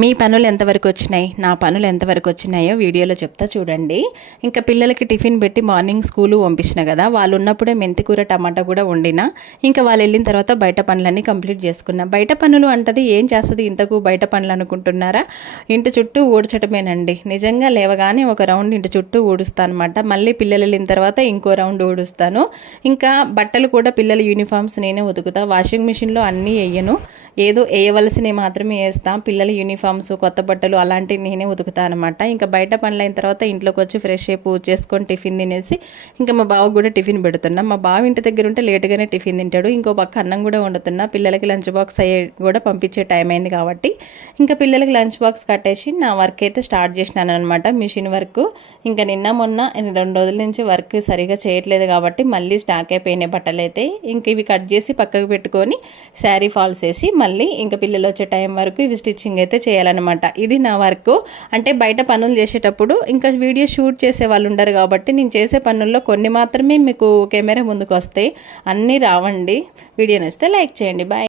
మీ పనులు ఎంతవరకు వచ్చినాయి, నా పనులు ఎంతవరకు వచ్చినాయో వీడియోలో చెప్తా చూడండి. ఇంకా పిల్లలకి టిఫిన్ పెట్టి మార్నింగ్ స్కూలు పంపించిన కదా, వాళ్ళు ఉన్నప్పుడే మెంతికూర టమాటా కూడా వండినా. ఇంకా వాళ్ళు వెళ్ళిన తర్వాత బయట పనులన్నీ కంప్లీట్ చేసుకున్నా. బయట పనులు అంటది ఏం చేస్తుంది ఇంతకు బయట పనులు అనుకుంటున్నారా? ఇంటి చుట్టూ ఊడ్చటమేనండి. నిజంగా లేవగానే ఒక రౌండ్ ఇంటి చుట్టూ ఊడుస్తాను అనమాట. మళ్ళీ పిల్లలు వెళ్ళిన తర్వాత ఇంకో రౌండ్ ఊడుస్తాను. ఇంకా బట్టలు కూడా పిల్లల యూనిఫామ్స్ నేనే ఉతుకుతా. వాషింగ్ మిషన్లో అన్నీ వేయను, ఏదో వేయవలసినవి మాత్రమే వేస్తాను. పిల్లల యూనిఫామ్స్, కొత్త బట్టలు అలాంటివి నేనే ఉతుకుతాను అనమాట. ఇంకా బయట పనులైన తర్వాత ఇంట్లోకి వచ్చి ఫ్రెష్ అయ్యి పూజ చేసుకొని టిఫిన్ తినేసి ఇంకా మా బావకు కూడా టిఫిన్ పెడుతున్నా. మా బావ ఇంటి దగ్గర ఉంటే లేటుగానే టిఫిన్ తింటాడు. ఇంకో పక్క అన్నం కూడా వండుతున్నా. పిల్లలకి లంచ్ బాక్స్ అయ్యే కూడా పంపించే టైం అయింది కాబట్టి ఇంకా పిల్లలకి లంచ్ బాక్స్ కట్టేసి నా వర్క్ అయితే స్టార్ట్ చేసినాను అనమాట, మిషన్ వర్క్. ఇంకా నిన్న మొన్న 2 రోజుల నుంచి వర్క్ సరిగా చేయట్లేదు కాబట్టి మళ్ళీ స్టాక్ అయిపోయినాయి బట్టలు అయితే. ఇంక ఇవి కట్ చేసి పక్కకు పెట్టుకొని శారీ ఫాల్స్ వేసి మళ్ళీ ఇంకా పిల్లలు వచ్చే టైం వరకు ఇవి స్టిచ్చింగ్ అయితే చేయాలన్నమాట. ఇది నా వర్క్. అంటే బయట పనులు చేసేటప్పుడు ఇంకా వీడియో షూట్ చేసే వాళ్ళు ఉండరు కాబట్టి నేను చేసే పనుల్లో కొన్ని మాత్రమే మీకు కెమెరా ముందుకు వస్తాయి, అన్నీ రావండి. వీడియో నచ్చితే లైక్ చేయండి. బాయ్.